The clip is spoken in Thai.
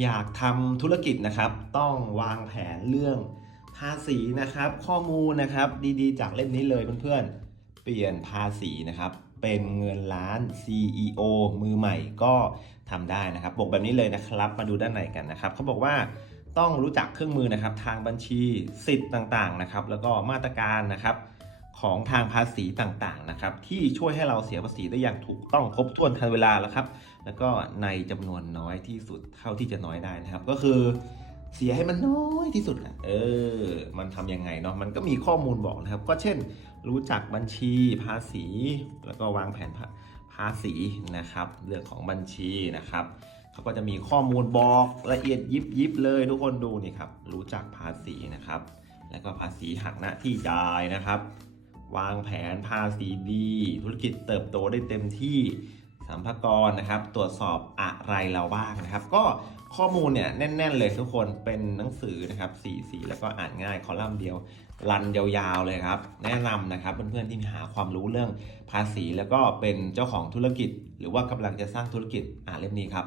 อยากทำธุรกิจนะครับ ต้องวางแผนเรื่องภาษีนะครับ ข้อมูลนะครับดีๆ จากเล่มนี้เลยเพื่อนๆ เปลี่ยนภาษีนะครับ เป็นเงินล้าน CEO มือใหม่ก็ทำได้นะครับบอกแบบนี้เลยนะครับ มาดูด้านในกันนะครับเขาบอกว่าต้องรู้จักเครื่องมือนะครับ ทางบัญชีสิทธิ์ต่างๆนะครับ แล้วก็มาตรการนะครับ ของทางภาษีต่างๆนะครับที่ช่วยให้เราเสียภาษีได้อย่างถูกต้องครบถ้วนทันเวลาแล้วครับ แล้วก็ในจำนวนน้อยที่สุดเท่าที่จะน้อยได้นะครับ ก็คือเสียให้มันน้อยที่สุดนะเออ มันทำยังไงเนาะ มันก็มีข้อมูลบอกนะครับ ก็เช่น รู้จักบัญชีภาษี แล้วก็วางแผนภาภาษีนะครับ เรื่องของบัญชีนะครับเขาก็จะมีข้อมูลบอกละเอียดยิบยิบเลยทุกคนดูนี่ครับ รู้จักภาษีนะครับ แล้วก็ภาษีหักหน้าที่จ่ายนะครับ วางแผนภาษีดี ธุรกิจเติบโตได้เต็มที่สัมภากรนะครับ ตรวจสอบอะไรเราบ้างนะครับ ก็ข้อมูลเนี่ยแน่น ๆ เลยทุกคนเป็นหนังสือนะครับสีสีแล้วก็อ่านง่ายคอลัมน์เดียว รันยาวๆเลยครับ แนะนำนะครับเพื่อนๆที่มีหาความรู้เรื่องภาษีแล้วก็เป็นเจ้าของธุรกิจ หรือว่ากำลังจะสร้างธุรกิจอ่านเล่มนี้ครับ